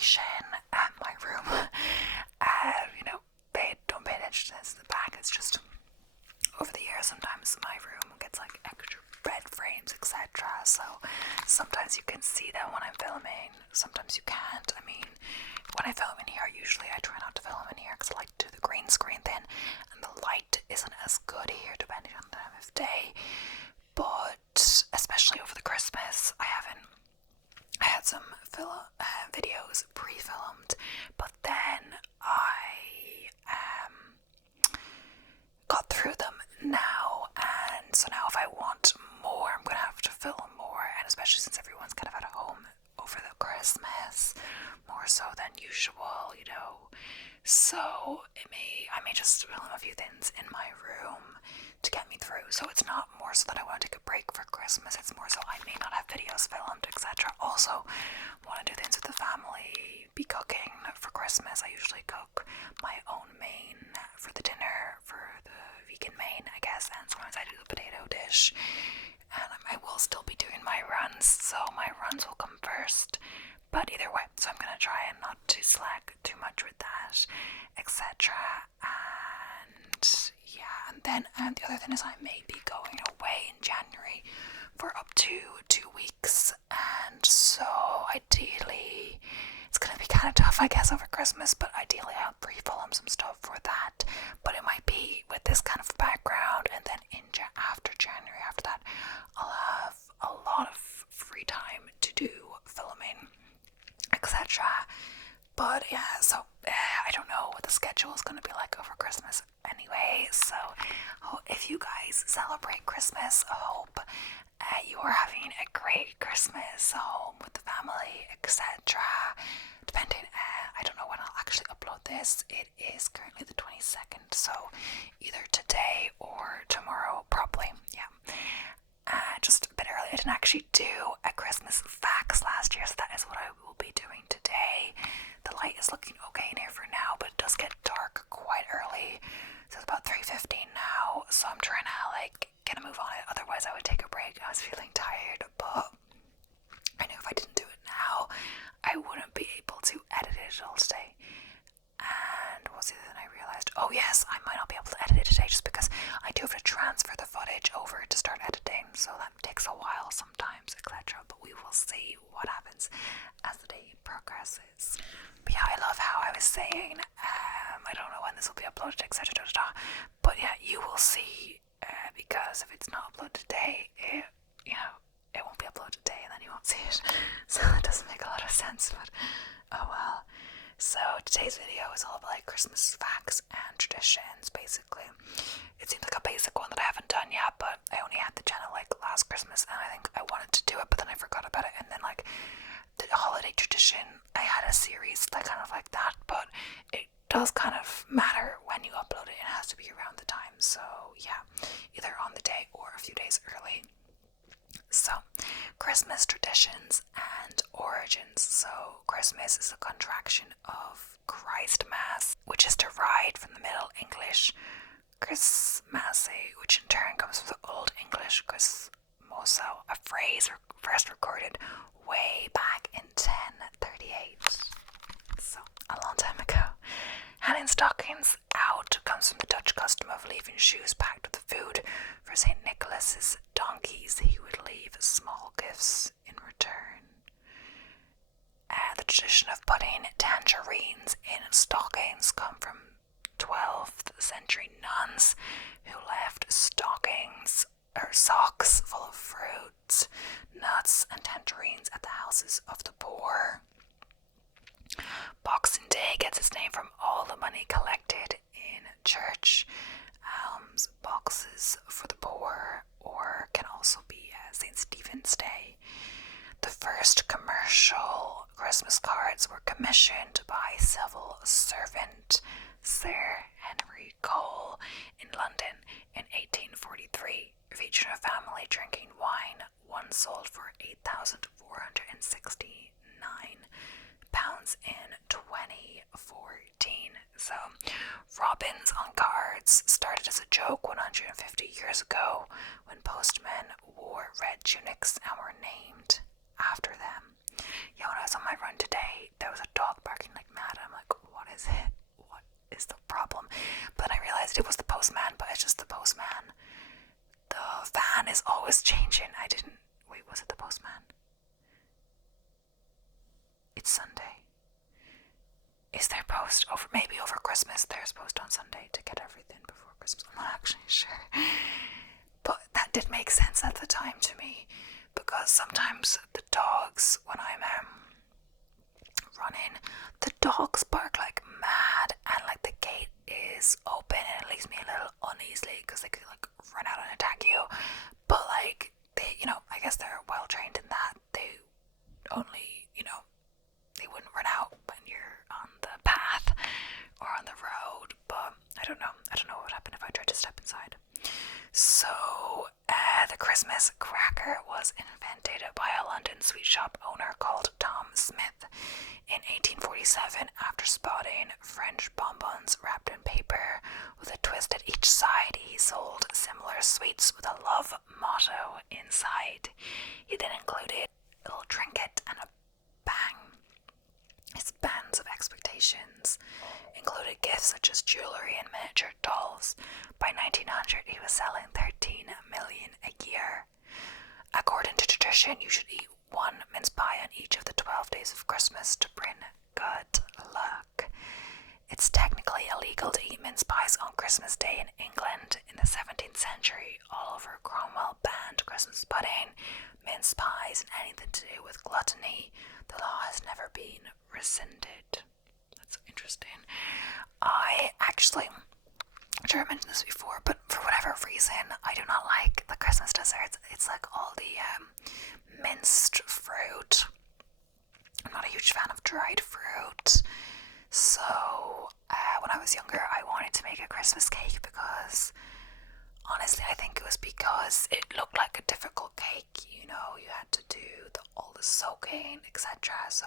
decoration at my room. Don't pay attention to this in the back. It's just over the years, sometimes my room gets like extra red frames, etc. So sometimes you can see them when I'm filming, sometimes you can't. I mean, when I film in here, usually I try not to film in here because I like to do the green screen thing, and the light isn't as good here depending on the time of day. But especially over the Christmas, I had some videos pre-filmed, but then I got through them now, and so now if I want more, I'm gonna have to film more, and especially since everyone's kind of at home over the Christmas, more so than usual, so I may just film a few things in my room to get me through. So it's not more so that I want to take a break for Christmas, it's more so I may not have videos filmed, etc. Also want to do things with the family, be cooking for Christmas. I usually cook my own main for the dinner, for the vegan main, I guess, and sometimes I do the potato dish, and I will still be doing my runs, so my runs will come first. But either way, so I'm going to try and not to slack too much with that, etc. And yeah, and then the other thing is I may be going away in January for up to 2 weeks, and so ideally it's going to be kind of tough, I guess, over Christmas, but ideally I'll pre-film some stuff for that. But it might be with this kind of background, and then after January, after that, I'll have a lot of free time to do filming, etc. But yeah, so I don't know what the schedule is going to be like over Christmas anyway. So if you guys celebrate Christmas, I hope you are having a great Christmas home with the family, etc. Depending, I don't know when I'll actually upload this. It is currently the 22nd, so either today or tomorrow, probably. Yeah. Just a bit early. I didn't actually do a Christmas facts last year, so that is what I will be doing today. The light is looking okay in here for now, but it does get dark quite early. So it's about 3:15 now, so I'm trying to get a move on it. Otherwise I would take a break. I was feeling tired, but I knew if I didn't do it now, I wouldn't be able to edit it all today. And what's the other thing I realised? Oh yes, I might not be able to edit it today just because I do have to transfer the footage over to start editing, so that takes a while sometimes, etc. But we will see what happens as the day progresses. But yeah, I love how I was saying, I don't know when this will be uploaded, etc. But yeah, you will see, because if it's not uploaded today, it won't be uploaded today, and then you won't see it. So that doesn't make a lot of sense, but oh well. So today's video is all about Christmas facts and traditions, basically. It seems like a basic one that I haven't done yet, but I only had the channel last Christmas, and I think I wanted to do it, but then I forgot about it. And then the holiday tradition, I had a series kind of like that, but it does kind of matter when you upload it. It has to be around the time, so yeah, either on the day or a few days early. So, Christmas traditions and origins. So, Christmas is a contraction of Christ Mass, which is derived from the Middle English Christmasse, which in turn comes from the Old English Chrismoso, a phrase first recorded way back in 1038. So, a long time ago. Hanging stockings out comes from the Dutch custom of leaving shoes packed with food for St. Nicholas's donkeys. He would leave small gifts in return. The tradition of putting tangerines in stockings come from 12th century nuns who left stockings or socks full of fruits, nuts, and tangerines at the houses of the poor. Boxing Day gets its name from all the money collected in church alms boxes for the poor, or can also be St. Stephen's Day. The first commercial Christmas cards were commissioned by civil servant Sir Henry Cole in London in 1843, featuring a family drinking wine. One sold for £8,469 in 2014. So, robins on cards started as a joke 150 years ago when postmen wore red tunics and were named after them. Yeah, when I was on my run today, there was a dog It's Sunday. Is there post over, maybe over Christmas there's post on Sunday to get everything before Christmas? I'm not actually sure. But that did make sense at the time to me, because sometimes the dogs, when I'm running, the dogs bark like mad, and like the gate is open and it leaves me a little uneasily because they could like run out and attack you. But like they, I guess they're well trained in that. They only, they wouldn't run out when you're on the path or on the road. But I don't know what would happen if I tried to step inside. So the Christmas cracker was invented by a London sweet shop owner called Tom Smith in 1847 after spotting French bonbons wrapped in paper with a twist at each side. He sold similar sweets with a love motto inside. He then included a little trinket and a bang. His bands of expectations included gifts such as jewelry and miniature dolls. By 1900, he was selling 13 million a year. According to tradition, you should eat one mince pie on each of the 12 days of Christmas to bring good luck. It's technically illegal to eat mince pies on Christmas Day in England. In the 17th century, Oliver Cromwell banned Christmas pudding, mince pies, and anything to do with gluttony. The law has never been rescinded. That's interesting. I sure I mentioned this before, but for whatever reason, I do not like the Christmas desserts. It's like all the minced fruit. I'm not a huge fan of dried fruit. So when I was younger, I wanted to make a Christmas cake because honestly, I think it was because it looked like a difficult cake. You had to do all the soaking, etc. So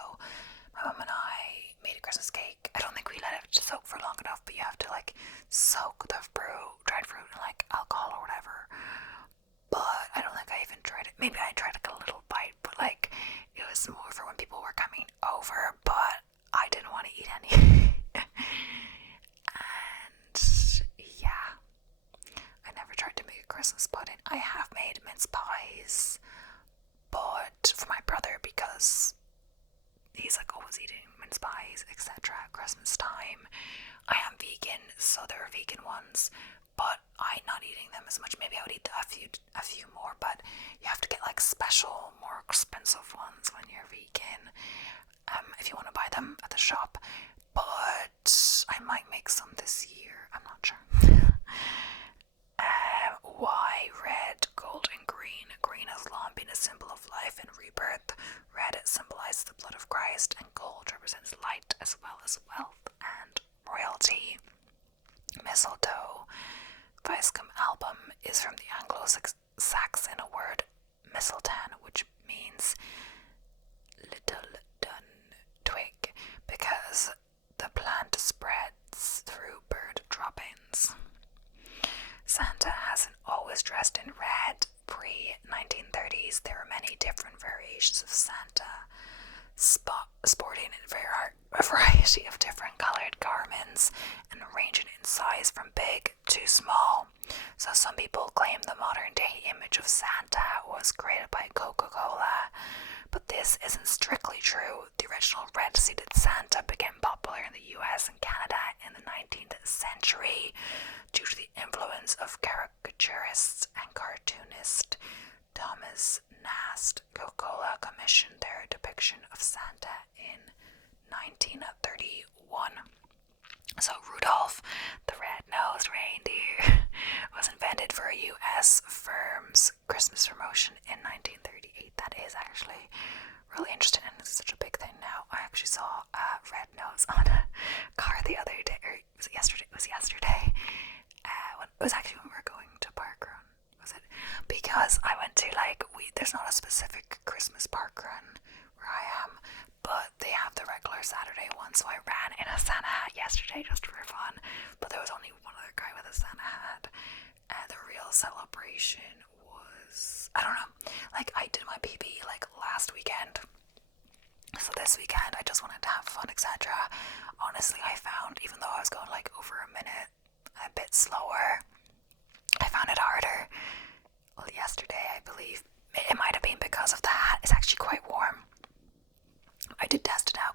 my mum and I made a Christmas cake. I don't think we let it soak for long enough, but you have to like soak the dried fruit in like alcohol or whatever. But I don't think I even tried it. Maybe I tried like a little bite, but like it was more for when people were coming over, but I didn't want to eat any. And yeah, I never tried to make a Christmas pudding. I have made mince pies, but for my brother, because he's like always eating mince pies, etc. at Christmas time. I am vegan, so there are vegan ones, but I'm not eating them as much. Maybe I would eat a few more, but you have to get like special, more expensive ones when you're vegan, if you want to buy them at the shop. But I might make some this year. I'm not sure. Why red, gold, and green? Green has long been a symbol of life and rebirth. Red symbolizes the blood of Christ, and gold represents light as well as wealth and royalty. Mistletoe, Viscum album, is from the Anglo-Saxon word mistletoe, which means little dun twig, because the plant spreads through bird droppings. Santa hasn't always dressed in red. Pre-1930s, there were many different variations of Santa, sporting a variety of different colored garments and ranging in size from big to small. So some people claim the modern-day image of Santa was created by Coca-Cola, but this isn't strictly true. The original red-seated Santa became popular in the US and Canada in the 19th century due to the influence of caricaturists and cartoonist Thomas Nast. Coca-Cola commissioned their depiction of Santa in 1931. So Rudolph the Red-Nosed Reindeer was invented for a US firm's Christmas promotion in 1938. That is actually really interesting, and it's such a big thing now. I actually saw a red nose on a car the other day, or was it yesterday? It was yesterday. It was actually when we were going to park run. Was it? Because I went to there's not a specific Christmas park run where I am, but they have the regular Saturday one, so I ran in a Santa hat yesterday just for fun, but there was only one other guy with a Santa hat, and the real celebration was, I don't know, I did my PB last weekend, so this weekend I just wanted to have fun, etc. Honestly, I found, even though I was going over a minute, a bit slower, I found it harder. Well, yesterday, I believe, it might have been because of the hat. It's actually quite warm. I did test it out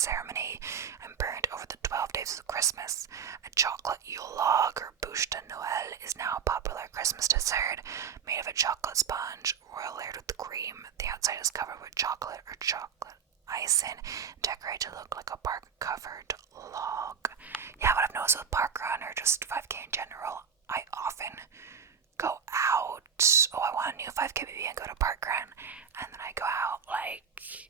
ceremony and burnt over the 12 days of Christmas. A chocolate Yule log, or bûche de Noël, is now a popular Christmas dessert made of a chocolate sponge, royal layered with cream. The outside is covered with chocolate or chocolate icing, decorated to look like a bark-covered log. Yeah, what I've noticed with parkrun or just 5k in general, I often go out. Oh, I want a new 5k BB and go to parkrun, and then I go out like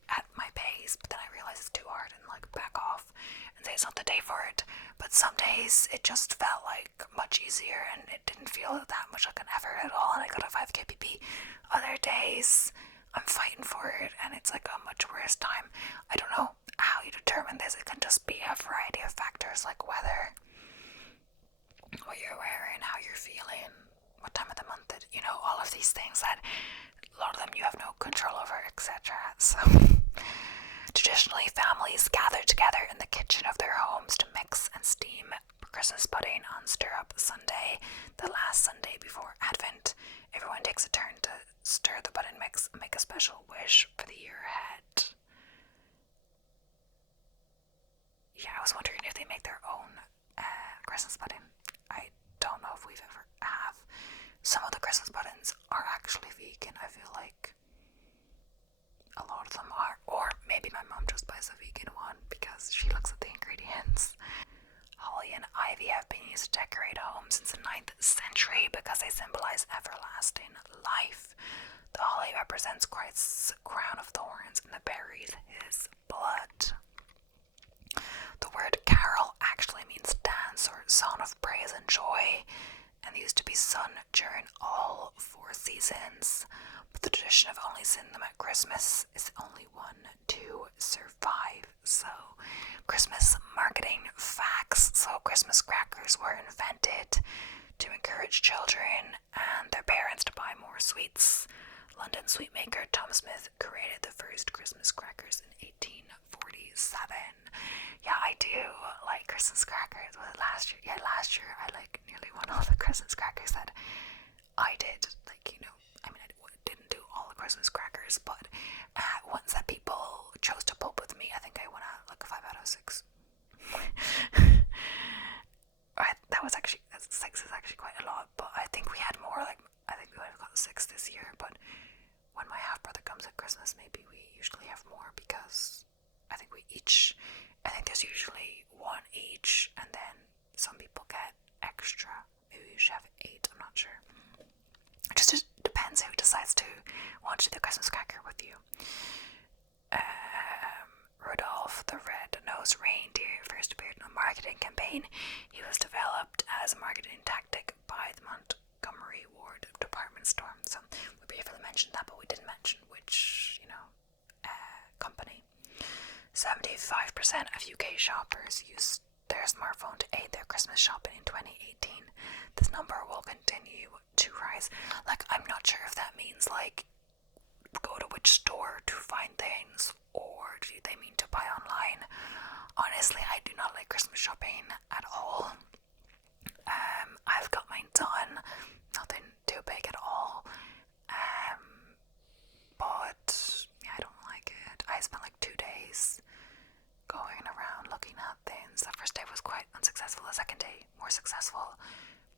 at my pace, but then I realize it's too hard and like back off and say it's not the day for it. But some days it just felt like much easier and it didn't feel that much like an effort at all, and I got a 5k BB. Other days I'm fighting for it and it's like a much worse time. I don't know how you determine this. It can just be a variety of factors like weather, what you're wearing, how you're feeling, what time of the month it, all of these things that a lot of them you have no control over, etc. So traditionally, families gather together in the kitchen of their homes to mix and steam Christmas pudding on Stir Up Sunday, the last Sunday before Advent. Everyone takes a turn to stir the pudding mix and make a special wish for the year ahead. Yeah, I was wondering if they make their own Christmas pudding. I don't know if we've ever have. Some of the Christmas puddings are actually vegan. I feel like a lot of them are. Or maybe my mom just buys a vegan one because she looks at the ingredients. Holly and ivy have been used to decorate homes since the 9th century because they symbolize everlasting life. The holly represents Christ's crown of thorns and the berries his blood. The word carol actually means dance or song of praise and joy, and they used to be sung during all 4 seasons. But the tradition of only singing them at Christmas is the only one to survive. So, Christmas marketing facts. So, Christmas crackers were invented to encourage children and their parents to buy more sweets. London sweet maker Tom Smith created the first Christmas crackers in 1847. Yeah, I do like Christmas crackers. Was it last year? Yeah, last year I nearly won all the Christmas crackers that I did. I didn't do all the Christmas crackers, but ones that people chose to pulp with me, I think I won a 5 out of 6. That's 6 is actually quite a lot, but I think we had more. I think we would have got 6 this year, but when my half brother comes at Christmas, maybe we usually have more because I think there's usually 1 each, and then some people get extra. Maybe we should have 8, I'm not sure. It just depends who decides to want to do the Christmas cracker with you. Rudolph the Red-Nosed Reindeer first appeared in a marketing campaign. He was developed as a marketing tactic by the Montgomery Ward department store. So we briefly mentioned that, but we didn't mention which, company. 75% of UK shoppers used their smartphone to aid their Christmas shopping in 2018. This number will continue to rise. I'm not sure if that means go to which store to find things, or do they mean to buy online? Honestly, I do not like Christmas shopping at all. I've got mine done, nothing too big at all. But yeah, I don't like it. I spent 2 days going around looking at things. The first day was quite unsuccessful, the second day more successful,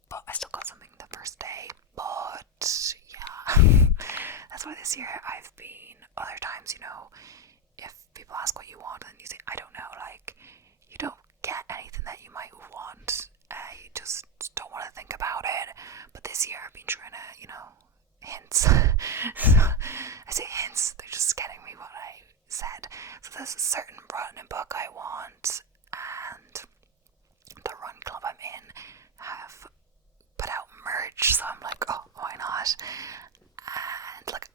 but I still got something the first day. But yeah, that's why this year I've been, other times, if people ask what you want and you say, I don't know, you don't get anything that you might want. You just don't want to think about it. But this year I've been trying to, hints. So I say hints, they're just getting me what I said. So there's a certain running book I want, and the run club I'm in have put out merch, so I'm like, oh, why not?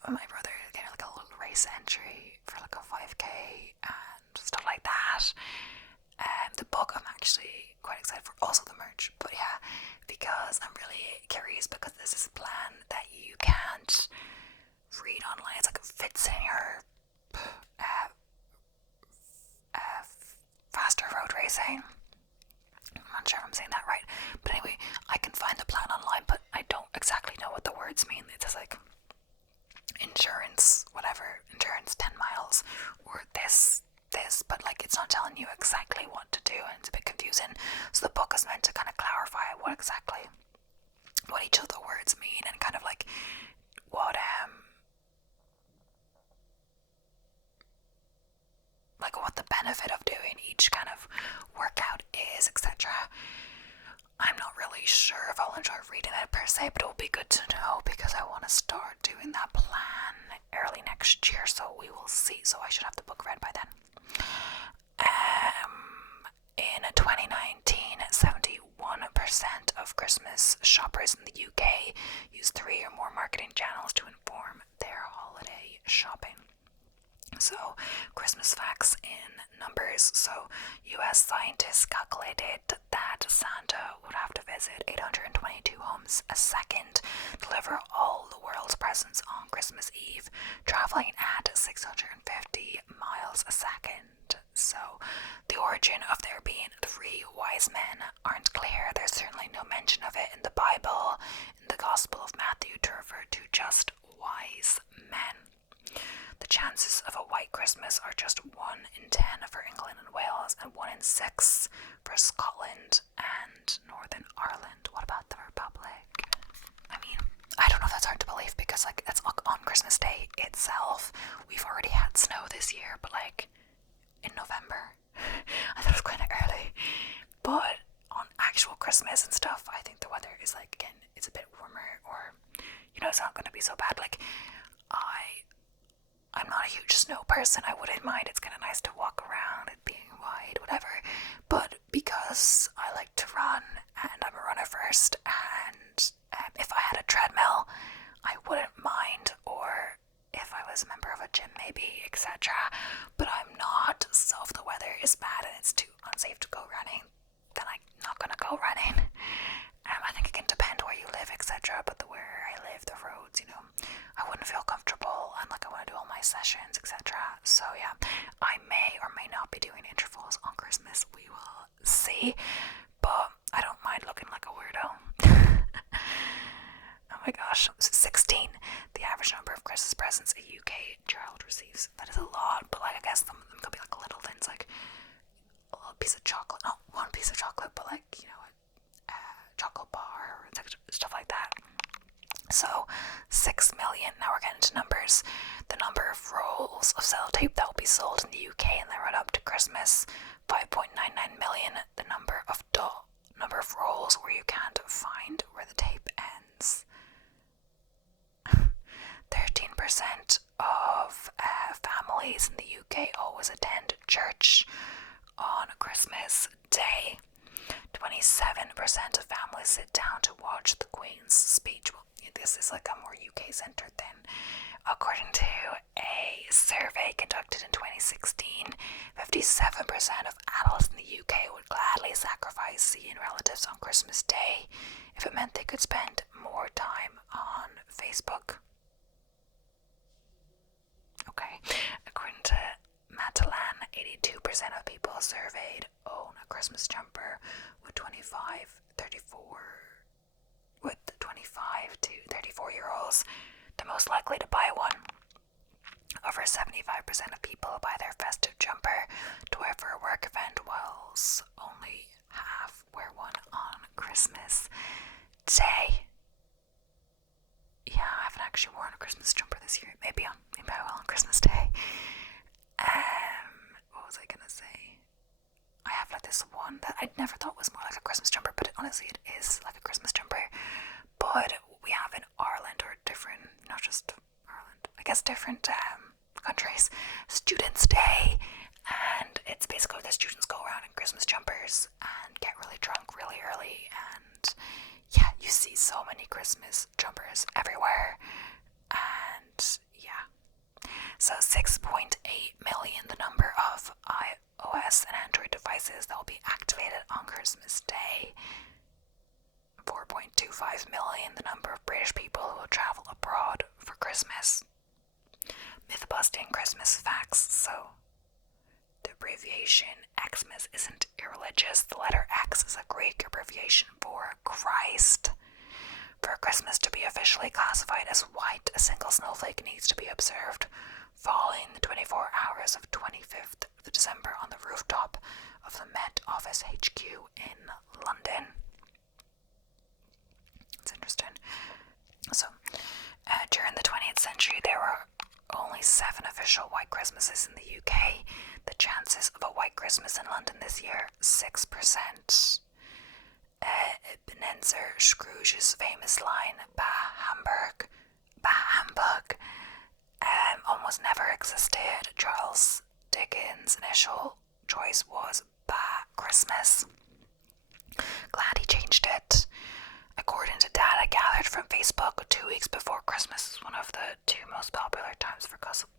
And my brother gave me a little race entry for a 5k and stuff like that. The book I'm actually quite excited for, also the merch, but yeah, because I'm really curious, because this is a plan that you can't read online. It's it fits in your faster road racing. I'm not sure if I'm saying that right, but anyway, I can find the plan online, but I don't exactly know what the words mean. It says insurance, whatever, endurance 10 miles, or this, but it's not telling you exactly what to do, and it's a bit confusing. So the book is meant to kind of clarify what each of the words mean, and kind of like what what the benefit of doing each kind of workout is, etc. I'm not really sure if I'll enjoy reading it per se, but it will be good to know because I want to start doing that plan early next year, so we will see. So I should have the book read by then. In 2019, 71% of Christmas shoppers in the UK use 3 or more marketing channels to inform their holiday shopping. So, Christmas facts in numbers. So, US scientists calculated that Santa would have to visit 822 homes a second, deliver all the world's presents on Christmas Eve, traveling at 650 miles a second. So, the origin of there being 3 wise men aren't clear. There's certainly no mention of it in the Bible, in the Gospel of Matthew, to refer to just wise men. The chances of a white Christmas are just 1 in 10 for England and Wales, and 1 in 6 for Scotland and Northern Ireland. What about the Republic? I mean, I don't know if that's hard to believe because, it's on Christmas Day itself. We've already had snow this year, but, in November. I thought it was kind of early. But on actual Christmas and stuff, I think the weather is, again, it's a bit warmer, or, it's not going to be so bad. I'm not a huge snow person. I wouldn't mind. It's kind of nice to walk around, it being wide, whatever. But because I like to run, and I'm a runner first, and if I had a treadmill, I wouldn't mind, or if I was a member of a gym maybe, etc. But I'm not, so if the weather is bad and it's too unsafe to go running, then I'm not going to go running. I think it can depend where you live, etc. But where I live, the roads, I wouldn't feel comfortable, and I want to do all my sessions, etc. So yeah, I may or may not be doing intervals on Christmas. We will see. But I don't mind looking like a weirdo. Oh my gosh. 16. The average number of Christmas presents a UK child receives. That is a lot, but I guess some of them could be little things, like a little piece of chocolate. Not one piece of chocolate, but a chocolate bar or stuff like that. So 6 million. Now we're getting to numbers. The number of rolls of sellotape that will be sold in the UK in the run up to Christmas, 5.99 million. The number of rolls where you can't find where the tape ends. 13% of families in the UK always attend church on Christmas Day. 27% of families sit down to watch the Queen's speech. Well, this is a more UK-centered thing. According to a survey conducted in 2016, 57% of adults in the UK would gladly sacrifice seeing relatives on Christmas Day if it meant they could spend more time on Facebook. Okay, according to Matalan, 82% of people surveyed own a Christmas jumper, with 25 to 34-year-olds the most likely to buy one. Over 75% of people buy their festive jumper to wear for a work event, whilst only half wear one on Christmas Day. Yeah, I haven't actually worn a Christmas jumper this year. Maybe I will on Christmas Day. What was I gonna say? I have this one that I never thought was more like a Christmas jumper, but honestly it is like a Christmas jumper. But we have in Ireland, or different, not just Ireland, I guess different countries, Students' Day, and it's basically the students go around in Christmas jumpers and get really drunk really early, and yeah, you see so many Christmas jumpers everywhere, and yeah. So 6.8 million, the number of iOS and Android devices that will be activated on Christmas Day. 4.25 million, the number of British people who will travel abroad for Christmas. Myth-busting Christmas facts. So, the abbreviation Xmas isn't irreligious. The letter X is a Greek abbreviation for Christ. For Christmas to be officially classified as white, a single snowflake needs to be observed falling the 24 hours of 25th of December on the roof White Christmas in London this year, 6%. Ebenezer Scrooge's famous line, Bah Hamburg, almost never existed. Charles Dickens' initial choice was Bah Christmas. Glad he changed it. According to data gathered from Facebook, 2 weeks before Christmas is one of the 2 most popular times for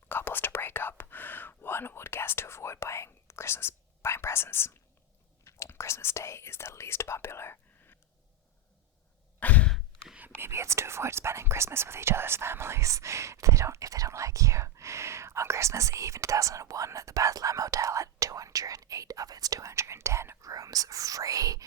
couples to break up. One would guess to avoid buying presents. Christmas Day is the least popular. Maybe it's to avoid spending Christmas with each other's families if they don't like you. On Christmas Eve in 2001, the Bethlehem Hotel had 208 of its 210 rooms free.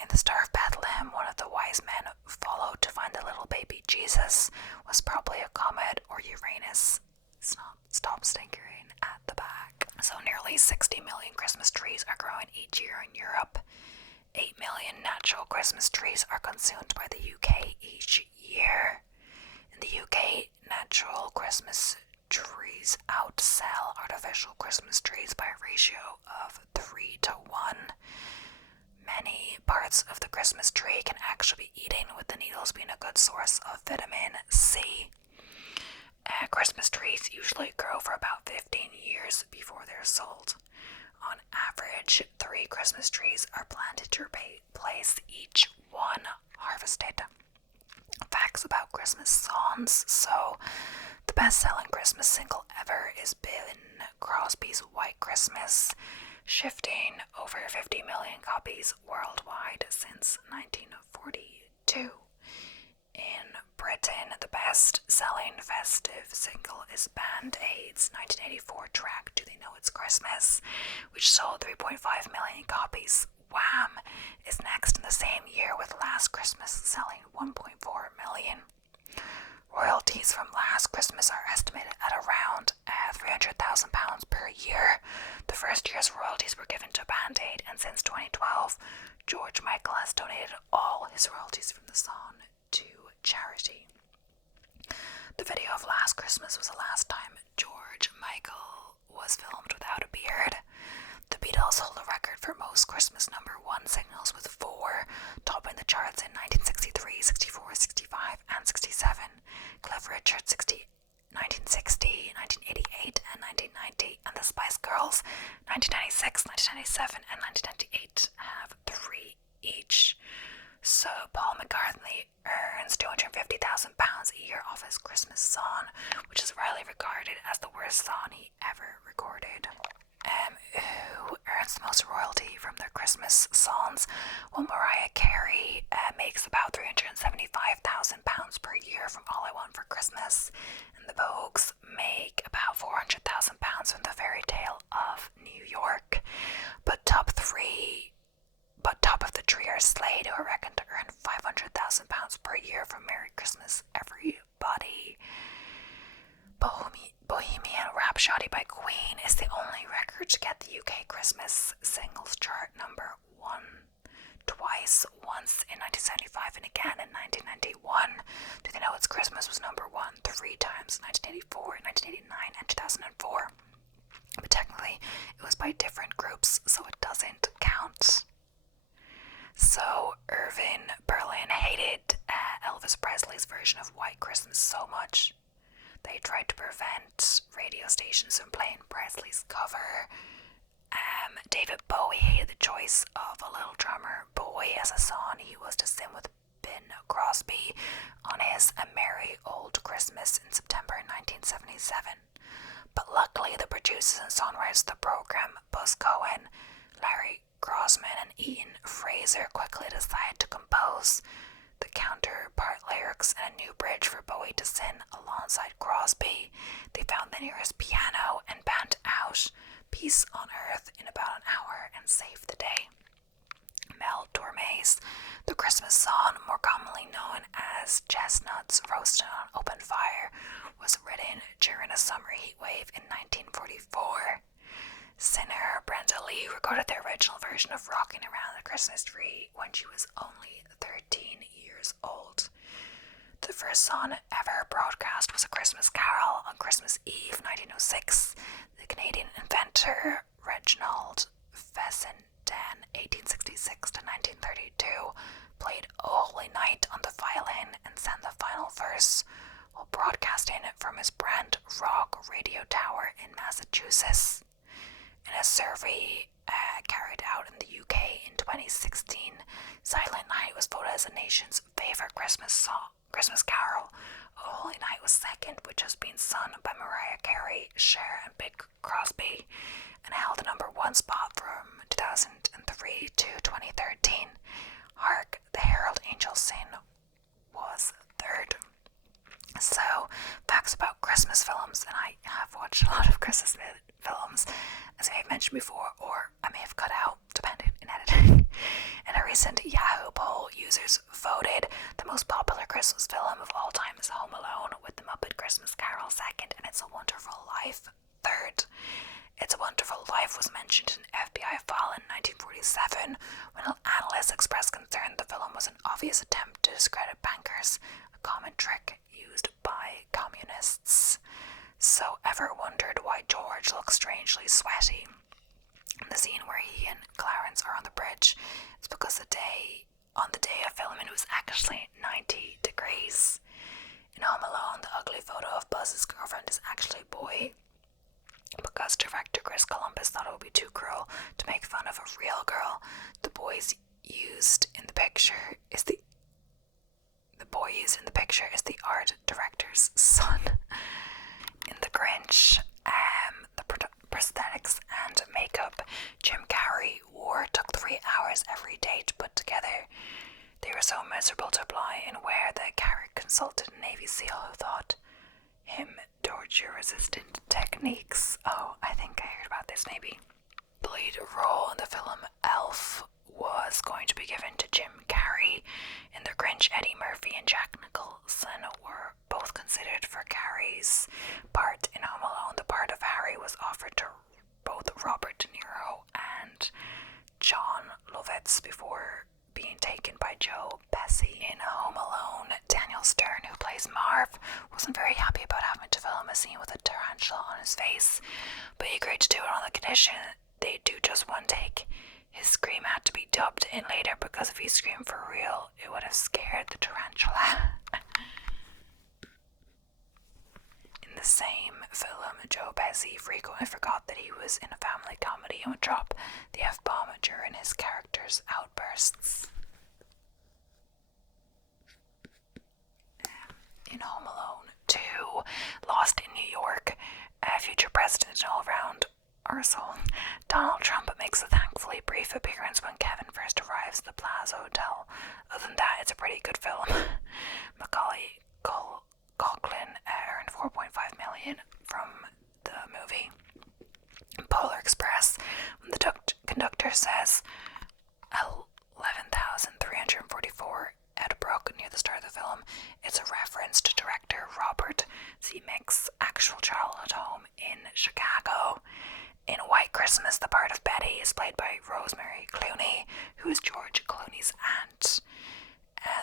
In the Star of Bethlehem, one of the wise men followed to find the little baby Jesus was probably a comet or Uranus. Stop stinkering at the back. So nearly 60 million Christmas trees are growing each year in Europe. 8 million natural Christmas trees are consumed by the UK each year. In the UK, natural Christmas trees outsell artificial Christmas trees by a ratio of 3 to 1. Many parts of the Christmas tree can actually be eaten, with the needles being a good source of vitamin C. Christmas trees usually grow for about 15 years before they're sold. On average, 3 Christmas trees are planted to replace each one harvested. Facts about Christmas songs. So, the best-selling Christmas single ever is Bing Crosby's White Christmas, shifting over 50 million copies worldwide since 1942. In Britain, the best-selling festive single is Band Aid's 1984 track Do They Know It's Christmas, which sold 3.5 million copies. Wham! Is next in the same year, with Last Christmas selling 1.4 million. Royalties from Last Christmas are estimated at around £300,000 per year. The first year's royalties were given to Band Aid, and since 2012, George Michael has donated all his royalties from the song to charity. The video of Last Christmas was the last time George Michael was filmed without a beard. The Beatles hold the record for most Christmas number 1 singles with 4, topping the charts in 1963, 64, 65, and 67. Cliff Richard 1960, 1988, and 1990, and the Spice Girls 1996, 1997, and 1998 have 3 each. So Paul McCartney earns £250,000 a year off his Christmas song, which is widely regarded as the worst song he ever recorded. Who earns the most royalty from their Christmas songs? Well, Mariah Carey makes about £375,000 per year from All I Want for Christmas, and the Pogues make about £400,000 from The Fairy Tale of New York. But top of the tree are Slade, who are reckoned to earn £500,000 per year from Merry Christmas, Everybody. Bohemian Rhapsody by Queen is the only record to get the UK Christmas singles chart number 1 twice, once in 1975 and again in 1991. Do They Know It's Christmas was number 1 3 times, 1984, 1989, and 2004. But technically, it was by different groups, so it doesn't count. So, Irving Berlin hated Elvis Presley's version of White Christmas so much, they tried to prevent radio stations from playing Presley's cover. David Bowie hated the choice of A Little Drummer Boy as a song he was to sing with Bing Crosby on his A Merry Old Christmas in September 1977. But luckily, the producers and songwriters of the program, Buzz Cohen, Larry Grossman, and Ian Fraser, quickly decided to compose the counterpart lyrics and a new bridge for Bowie to sing alongside Crosby. They found the nearest piano and band out Peace on Earth in about an hour and saved the day. Mel Torme's The Christmas Song, more commonly known as Chestnuts Roasted on Open Fire, was written during a summer heat wave in 1944. Singer Brenda Lee recorded the original version of Rocking Around the Christmas Tree when she was only 13 years old. The The first song ever broadcast was A Christmas Carol on Christmas Eve 1906. The Canadian inventor Reginald Fessenden, 1866 to 1932, played O Holy Night on the violin and sang the final verse while broadcasting from his Brant Rock radio tower in Massachusetts. In a survey carried out in the UK in 2016, Silent Night was voted as the nation's favourite Christmas carol. O Holy Night was second, which has been sung by Mariah Carey, Cher and Bing Crosby, and held the number one spot from 2003 to 2013. Hark the Herald Angels Sing was third. So, facts about Christmas films, and I have watched a lot of Christmas films, as I may have mentioned before, or I may have cut out, depending in editing. In a recent Yahoo poll, users voted the most popular Christmas film of all time is Home Alone, with The Muppet Christmas Carol second, and It's a Wonderful Life third. It's a Wonderful Life was mentioned in an FBI file in 1947 when analysts expressed concern the film was an obvious attempt to discredit bankers, a common trick used by communists. So, ever wondered why George looks strangely sweaty? In the scene where he and Clarence are on the bridge, it's because on the day of filming it was actually 90 degrees. In Home Alone, the ugly photo of Buzz's girlfriend is actually a boy, because director Chris Columbus thought it would be too cruel to make fun of a real girl. The boy used in the picture is the the art director's son. In The Grinch, the prosthetics and makeup Jim Carrey wore took 3 hours every day to put together. They were so miserable to apply and wear that Carrey consulted a Navy SEAL who thought him torture-resistant techniques. Oh, I think I heard about this maybe. The lead role in the film Elf was going to be given to Jim Carrey. In The Grinch, Eddie Murphy and Jack Nicholson were both considered for Carrey's part. In Home Alone, the part of Harry was offered to both Robert De Niro and John Lovitz before being taken by Joe Pesci. In Home Alone, Daniel Stern, who plays Marv, wasn't very happy about having to film a scene with a tarantula on his face, but he agreed to do it on the condition they do just one take. His scream had to be dubbed in later because if he screamed for real, it would have scared the tarantula. In the same film, Joe Pesci frequently forgot that he was in a family comedy and would drop the F-bomb during his character's outbursts. In Home Alone 2, Lost in New York, future president and all-round arsehole Donald Trump makes a thankfully brief appearance when Kevin first arrives at the Plaza Hotel. Other than that, it's a pretty good film. Macaulay Culkin earned $4.5 million from the movie. Polar Express, when the conductor says 11,344 Edinburgh near the start of the film, it's a reference to director Robert Zemeckis' actual childhood home in Chicago. In White Christmas, the part of Betty is played by Rosemary Clooney, who is George Clooney's aunt.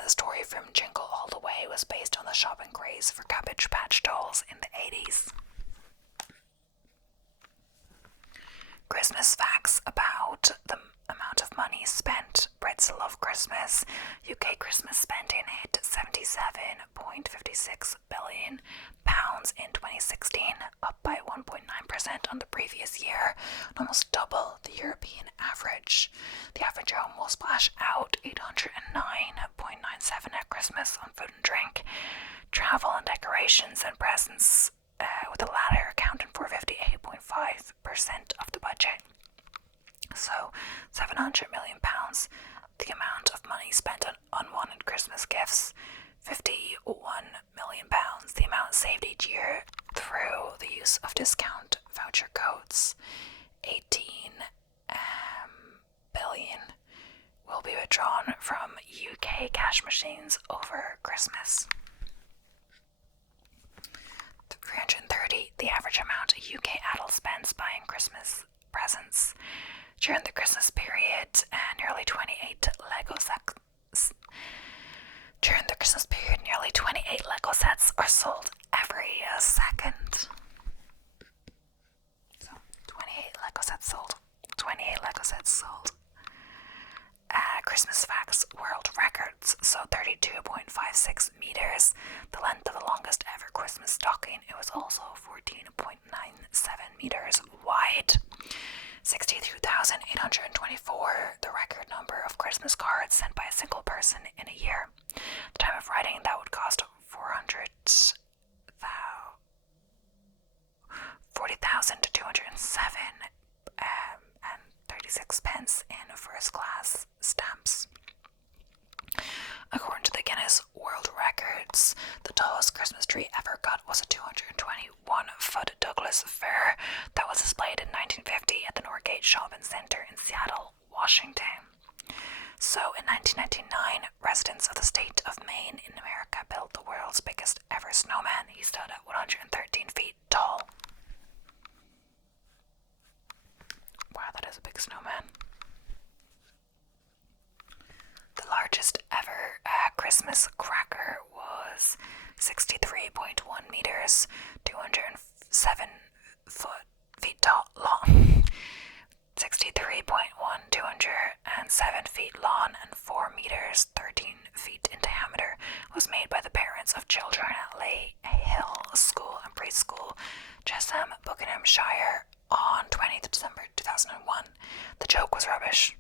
The story from Jingle All the Way was based on the shopping craze for Cabbage Patch dolls in the 80s. Christmas facts about the amount of money spent. Brits love Christmas. UK Christmas spending hit £77.56 billion in 2016, up by 1.9% on the previous year, and almost double the European average. The average home will splash out $809.97 at Christmas on food and drink, travel and decorations and presents, with the latter accounting for 58.5% of the budget. So, £700 million, the amount of money spent on unwanted Christmas gifts. £51 million, the amount saved each year through the use of discount voucher codes. 18 billion will be withdrawn from UK cash machines over Christmas. 330, the average amount a UK adult spends buying Christmas presents. During the Christmas period, nearly 28 Lego sets During the Christmas period, nearly 28 Lego sets are sold every second. So, 28 Lego sets sold. 28 Lego sets sold. Christmas facts world records. So 32.56 meters, the length of the longest ever Christmas stocking. It was also 14.97 meters wide. 62,824, the record number of Christmas cards sent by a single person in a year. At the time of writing, that would cost 40,207 and 36 pence in first class stamps. According to the Guinness World Records, the tallest Christmas tree ever cut was a 221-foot Douglas fir that was displayed in 1950 at the Norgate Shopping Center in Seattle, Washington. So in 1999, residents of the state of Maine in America built the world's biggest ever snowman. He stood at 113 feet tall. Wow, that is a big snowman. The largest ever Christmas cracker was 63.1 meters, 207 feet tall, long. 63.1, 207 feet long, and 4 meters, 13 feet in diameter, was made by the parents of children at Lay Hill School and Preschool, Chesham, Buckinghamshire, on 20th December 2001. The joke was rubbish.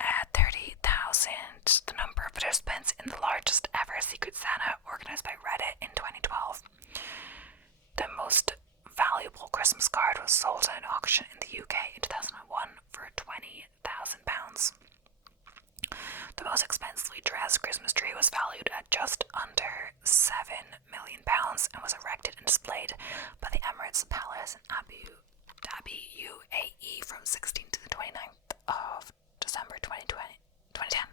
At 30,000, the number of participants in the largest ever Secret Santa organized by Reddit in 2012. The most valuable Christmas card was sold at an auction in the UK in 2001 for £20,000. The most expensively dressed Christmas tree was valued at just under £7 million and was erected and displayed by the Emirates Palace in Abu Dhabi, UAE from 16th to the 29th of December 2010.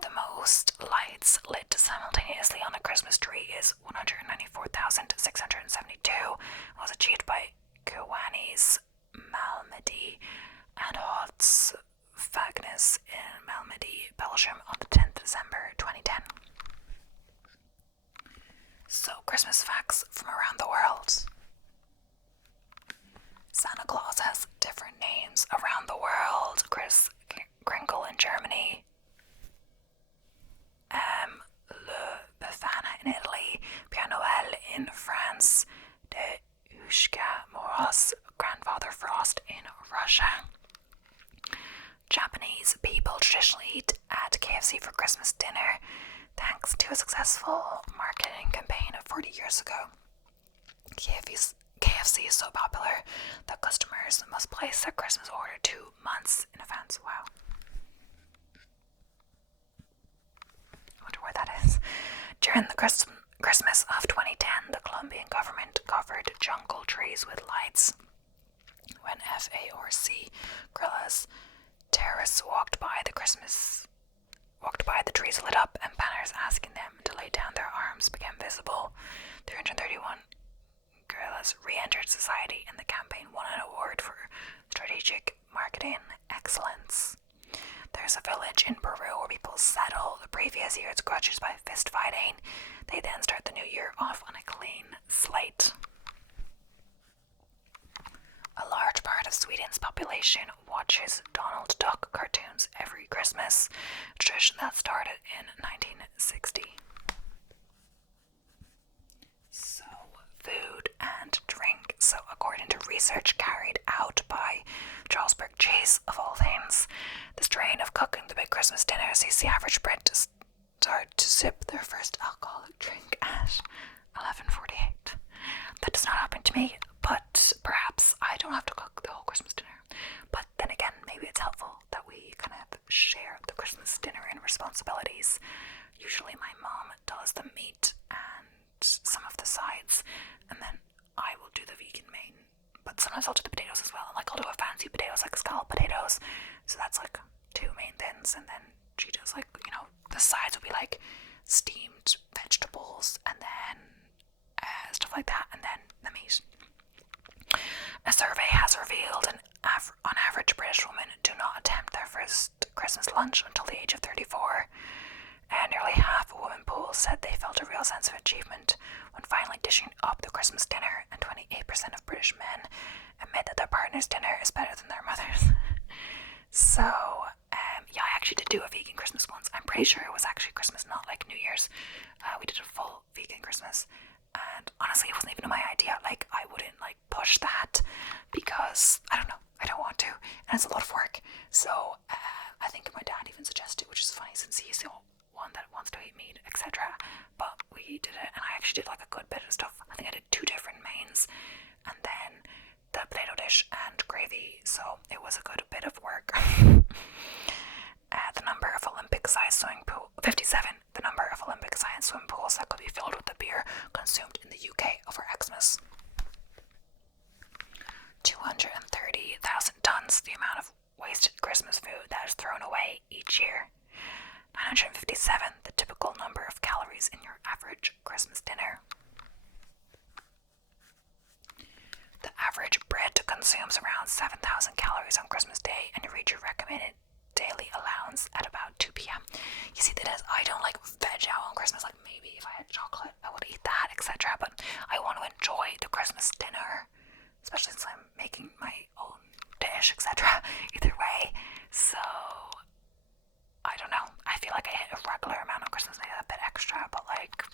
The most lights lit simultaneously on a Christmas tree is 194,672. It was achieved by Kiwanis Malmedy and Hots Fagnes in Malmedy, Belgium on the 10th December 2010. So, Christmas facts from around the world. Santa Claus has different names around the world. Chris Kringle in Germany, Le Befana in Italy, Père Noël in France, De Ushka Moros, Grandfather Frost in Russia. Japanese people traditionally eat at KFC for Christmas dinner thanks to a successful marketing campaign of 40 years ago. KFC is so popular that customers must place their Christmas order 2 months in advance. Wow. I wonder why that is. During the Christmas of 2010, the Colombian government covered jungle trees with lights. When FARC guerrillas terrorists walked by, the trees lit up and banners asking them to lay down their arms became visible. 331 guerrillas re-entered society, and the campaign won an award for strategic marketing excellence. There's a village in Peru where people settle the previous year's grudges by fist fighting. They then start the new year off on a clean slate. A large part of Sweden's population watches Donald Duck cartoons every Christmas, a tradition that started in 1960. So, food and drink. So, according to research carried out by Charles Burke Chase, of all things, the strain of cooking the big Christmas dinner sees the average Brit to start to sip their first alcoholic drink at 11:48. That does not happen to me, but perhaps I don't have to cook the whole Christmas dinner. But then again, maybe it's helpful that we kind of share the Christmas dinner and responsibilities. Usually my mom does the meat and some of the sides, and then I will do the vegan main. But sometimes I'll do the potatoes as well. Like, I'll do a fancy potatoes, like scallop potatoes. So that's like 2 main things, and then she does, like, the sides will be like steamed vegetables and then stuff like that, and then the meat. A survey has revealed on average British women do not attempt their first Christmas lunch until the age of 34. And nearly half of women polled said they felt a real sense of achievement when finally dishing up the Christmas dinner, and 28% of British men admit that their partner's dinner is better than their mother's. So, yeah, I actually did do a vegan Christmas once. I'm pretty sure it was actually Christmas, not like New Year's. We did a full vegan Christmas, and honestly, it wasn't even my idea. Like, I wouldn't like push that because I don't know, I don't want to, and it's a lot of work. So, I think my dad even suggested, which is funny since he's the one that wants to eat meat, etc. But we did it, and I actually did like a good bit of stuff. I think I did 2 different mains, and then the potato dish and gravy, so it was a good bit of work. The number of Olympic-sized swimming pool 57. The number of Olympic-sized swimming pools that could be filled with the beer consumed in the UK over Xmas. 230,000 tons, the amount of wasted Christmas food that is thrown away each year. 957, the typical number of calories in your average Christmas dinner. The average Brit consumes around 7,000 calories on Christmas Day, and you reach your recommended daily allowance at about 2 p.m. You see, that is, I don't like veg out on Christmas. Like, maybe if I had chocolate, I would eat that, etc. But I want to enjoy the Christmas dinner, especially since I'm making my own dish, etc. Either way, so I don't know. I feel like I hit a regular amount on Christmas, maybe a bit extra, but like,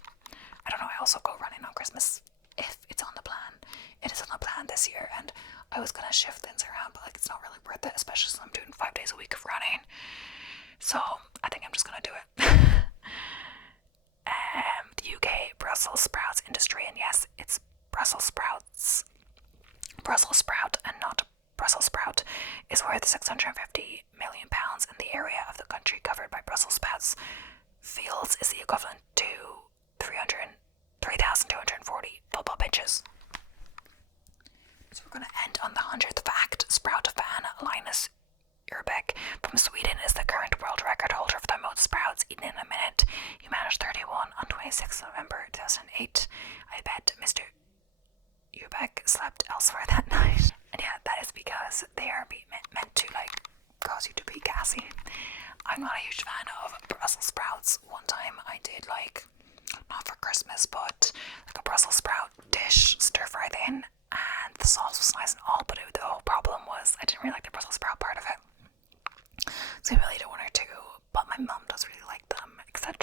I don't know. I also go running on Christmas if it's on the plan. It is on the plan this year, and I was gonna shift things around, but like, it's not really worth it, especially since I'm doing 5 days a week of running. So I think I'm just gonna do it. The UK Brussels sprouts industry, and yes, it's Brussels sprouts. Brussels sprout and not Brussels sprout is worth £650 million in the area of the country covered by Brussels sprouts. Fields is the equivalent to 3,240 football pitches. So we're going to end on the 100th fact. Sprout fan Linus Urbeck from Sweden is the current world record holder for the most sprouts eaten in a minute. He managed 31 on 26 November 2008. I bet Mr. Urbeck slept elsewhere that night. And yeah, that is because they are meant to like cause you to be gassy. I'm not a huge fan of Brussels sprouts. One time I did like, not for Christmas, but like a Brussels sprout dish, stir fry thing, and the sauce was nice and all, but the whole problem was I didn't really like the Brussels sprout part of it. So I really don't want her to, but my mum does really like them, etc.